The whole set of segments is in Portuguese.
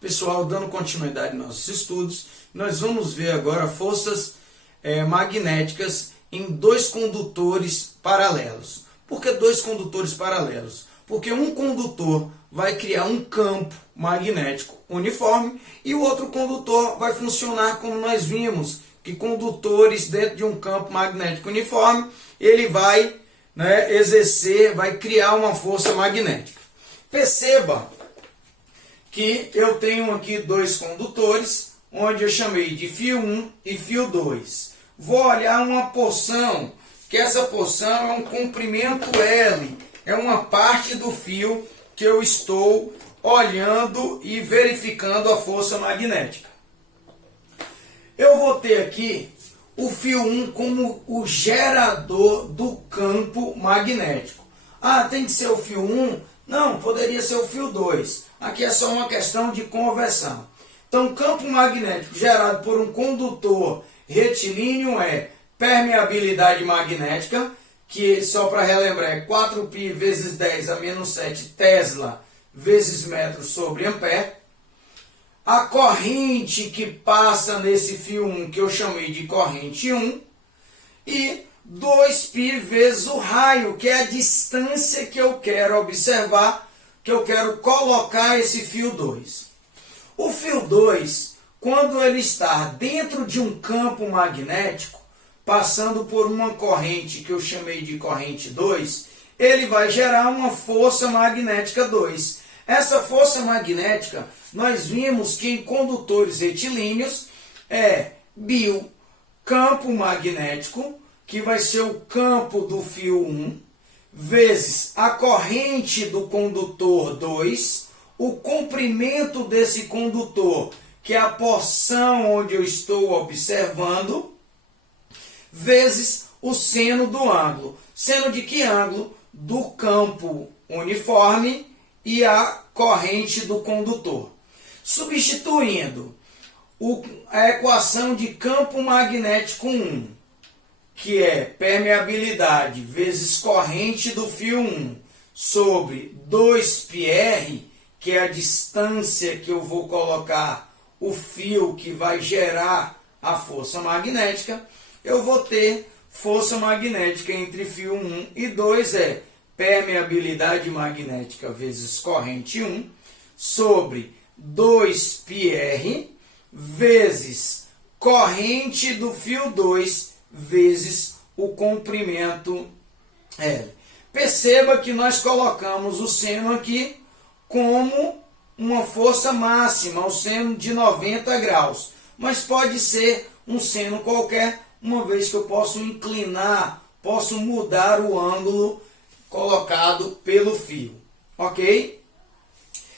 Pessoal, dando continuidade aos nossos estudos, nós vamos ver agora forças magnéticas em dois condutores paralelos. Por que dois condutores paralelos? Porque um condutor vai criar um campo magnético uniforme e o outro condutor vai funcionar como nós vimos, que condutores dentro de um campo magnético uniforme, ele vai exercer, vai criar uma força magnética. Perceba que eu tenho aqui dois condutores, onde eu chamei de fio 1 e fio 2. Vou olhar uma porção, que essa porção é um comprimento L, é uma parte do fio que eu estou olhando e verificando a força magnética. Eu vou ter aqui o fio 1 como o gerador do campo magnético. Ah, tem que ser o fio 1? Não, poderia ser o fio 2. Aqui é só uma questão de conversão. Então, campo magnético gerado por um condutor retilíneo é permeabilidade magnética, que só para relembrar é 4π vezes 10 a menos 7 Tesla vezes metro sobre ampere. A corrente que passa nesse fio 1, que eu chamei de corrente 1, e 2π vezes o raio, que é a distância que eu quero observar, que eu quero colocar esse fio 2. O fio 2, quando ele está dentro de um campo magnético, passando por uma corrente que eu chamei de corrente 2, ele vai gerar uma força magnética 2. Essa força magnética, nós vimos que em condutores retilíneos é campo magnético, que vai ser o campo do fio 1, vezes a corrente do condutor 2, o comprimento desse condutor, que é a porção onde eu estou observando, vezes o seno do ângulo. Seno de que ângulo? Do campo uniforme e a corrente do condutor. Substituindo a equação de campo magnético 1, que é permeabilidade vezes corrente do fio 1 sobre 2πr, que é a distância que eu vou colocar o fio que vai gerar a força magnética, eu vou ter força magnética entre fio 1 e 2 é permeabilidade magnética vezes corrente 1 sobre 2πr vezes corrente do fio 2 vezes o comprimento L. Perceba que nós colocamos o seno aqui como uma força máxima, o seno de 90 graus. Mas pode ser um seno qualquer, uma vez que eu posso inclinar, posso mudar o ângulo colocado pelo fio. Ok?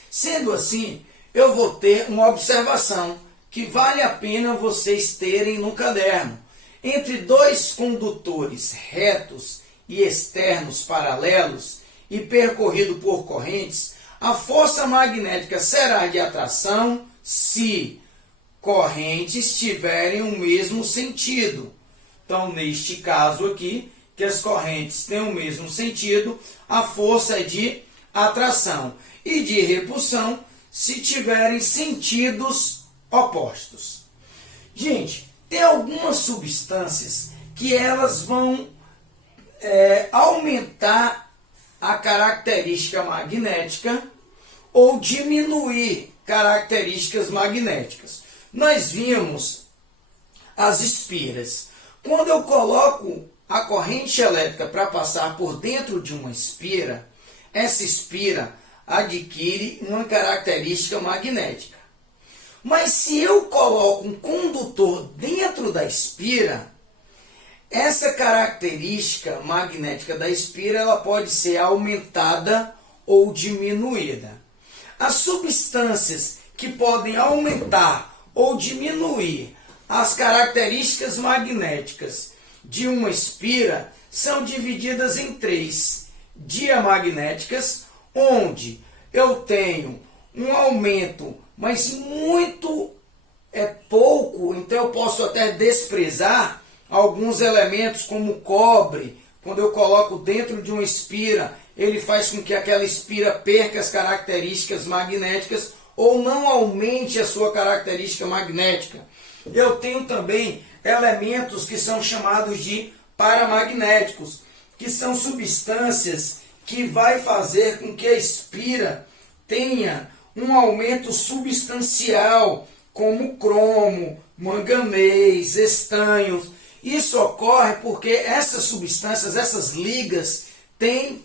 Sendo assim, eu vou ter uma observação que vale a pena vocês terem no caderno. Entre dois condutores retos e externos paralelos e percorrido por correntes, a força magnética será de atração se correntes tiverem o mesmo sentido. Então, neste caso aqui, que as correntes têm o mesmo sentido, a força é de atração e de repulsão se tiverem sentidos opostos. Gente, tem algumas substâncias que elas vão aumentar a característica magnética ou diminuir características magnéticas. Nós vimos as espiras. Quando eu coloco a corrente elétrica para passar por dentro de uma espira, essa espira adquire uma característica magnética. Mas se eu coloco um condutor dentro da espira, essa característica magnética da espira ela pode ser aumentada ou diminuída. As substâncias que podem aumentar ou diminuir as características magnéticas de uma espira são divididas em 3. Diamagnéticas, onde eu tenho um aumento, mas muito pouco, então eu posso até desprezar alguns elementos como o cobre. Quando eu coloco dentro de uma espira, ele faz com que aquela espira perca as características magnéticas, ou não aumente a sua característica magnética. Eu tenho também elementos que são chamados de paramagnéticos, que são substâncias que vai fazer com que a espira tenha um aumento substancial, como cromo, manganês, estanhos. Isso ocorre porque essas substâncias, essas ligas, têm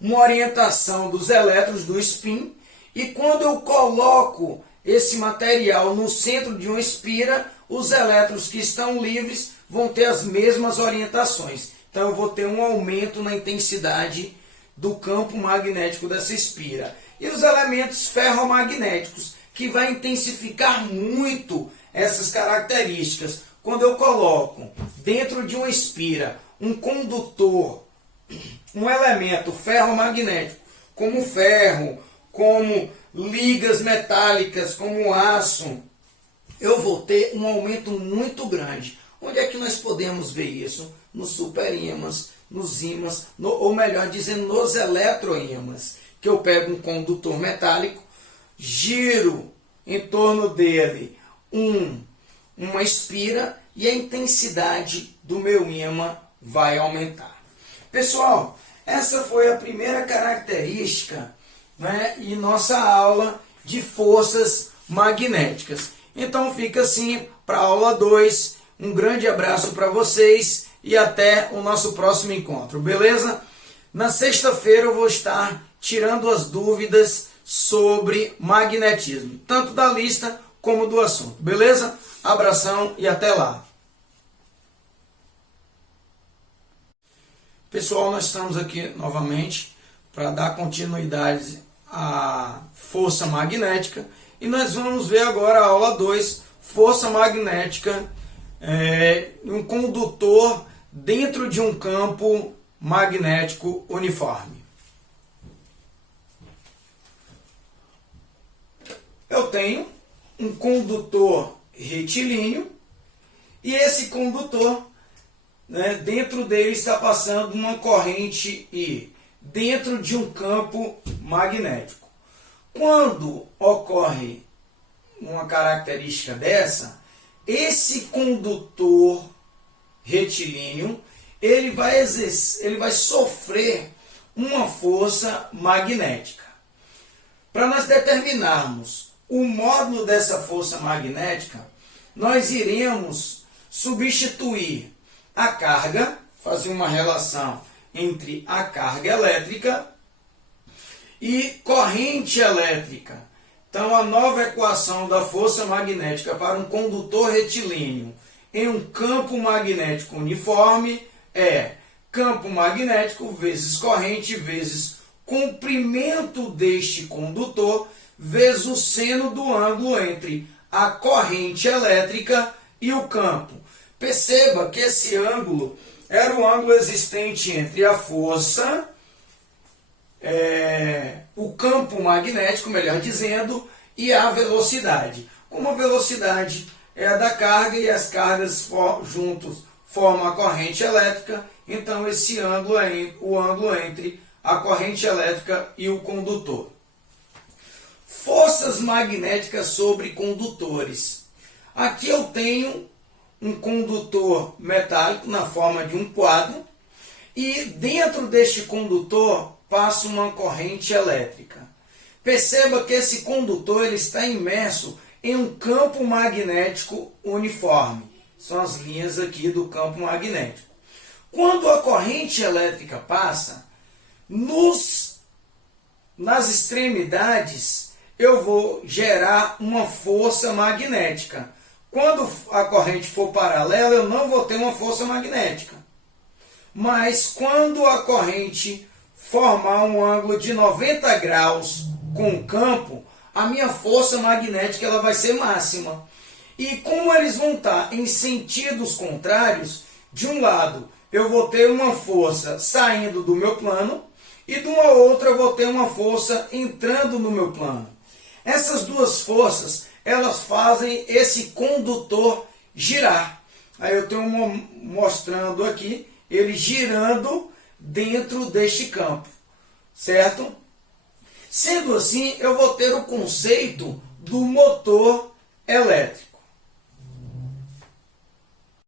uma orientação dos elétrons do spin, e quando eu coloco esse material no centro de uma espira, os elétrons que estão livres vão ter as mesmas orientações. Então eu vou ter um aumento na intensidade do campo magnético dessa espira. E os elementos ferromagnéticos, que vai intensificar muito essas características. Quando eu coloco dentro de uma espira um condutor, um elemento ferromagnético, como ferro, como ligas metálicas, como aço, eu vou ter um aumento muito grande. Onde é que nós podemos ver isso? Nos superímãs, nos ímãs, ou melhor dizendo, nos eletroímãs. Que eu pego um condutor metálico, giro em torno dele uma espira e a intensidade do meu ímã vai aumentar. Pessoal, essa foi a primeira característica, né, e nossa aula de forças magnéticas. Então fica assim para a aula 2. Um grande abraço para vocês e até o nosso próximo encontro, beleza? Na sexta-feira eu vou estar tirando as dúvidas sobre magnetismo, tanto da lista como do assunto, beleza? Abração e até lá. Pessoal, nós estamos aqui novamente para dar continuidade à força magnética e nós vamos ver agora a aula 2, força magnética, um condutor dentro de um campo magnético uniforme. Eu tenho um condutor retilíneo e esse condutor, né, dentro dele está passando uma corrente I, dentro de um campo magnético. Quando ocorre uma característica dessa, esse condutor retilíneo ele vai sofrer uma força magnética. Para nós determinarmos o módulo dessa força magnética, nós iremos substituir a carga, fazer uma relação entre a carga elétrica e corrente elétrica. Então, a nova equação da força magnética para um condutor retilíneo em um campo magnético uniforme é campo magnético vezes corrente vezes comprimento deste condutor vezes o seno do ângulo entre a corrente elétrica e o campo. Perceba que esse ângulo era o ângulo existente entre a força, o campo magnético, melhor dizendo, e a velocidade. Como a velocidade é a da carga e as cargas juntos formam a corrente elétrica, então esse ângulo é o ângulo entre a corrente elétrica e o condutor. Forças magnéticas sobre condutores. Aqui eu tenho um condutor metálico na forma de um quadro e dentro deste condutor passa uma corrente elétrica. Perceba que esse condutor ele está imerso em um campo magnético uniforme. São as linhas aqui do campo magnético. Quando a corrente elétrica passa, nas extremidades eu vou gerar uma força magnética. Quando a corrente for paralela, eu não vou ter uma força magnética. Mas quando a corrente formar um ângulo de 90 graus com o campo, a minha força magnética ela vai ser máxima. E como eles vão estar em sentidos contrários, de um lado eu vou ter uma força saindo do meu plano e de uma outra eu vou ter uma força entrando no meu plano. Essas duas forças, elas fazem esse condutor girar. Aí eu estou mostrando aqui ele girando dentro deste campo, certo? Sendo assim, eu vou ter o conceito do motor elétrico.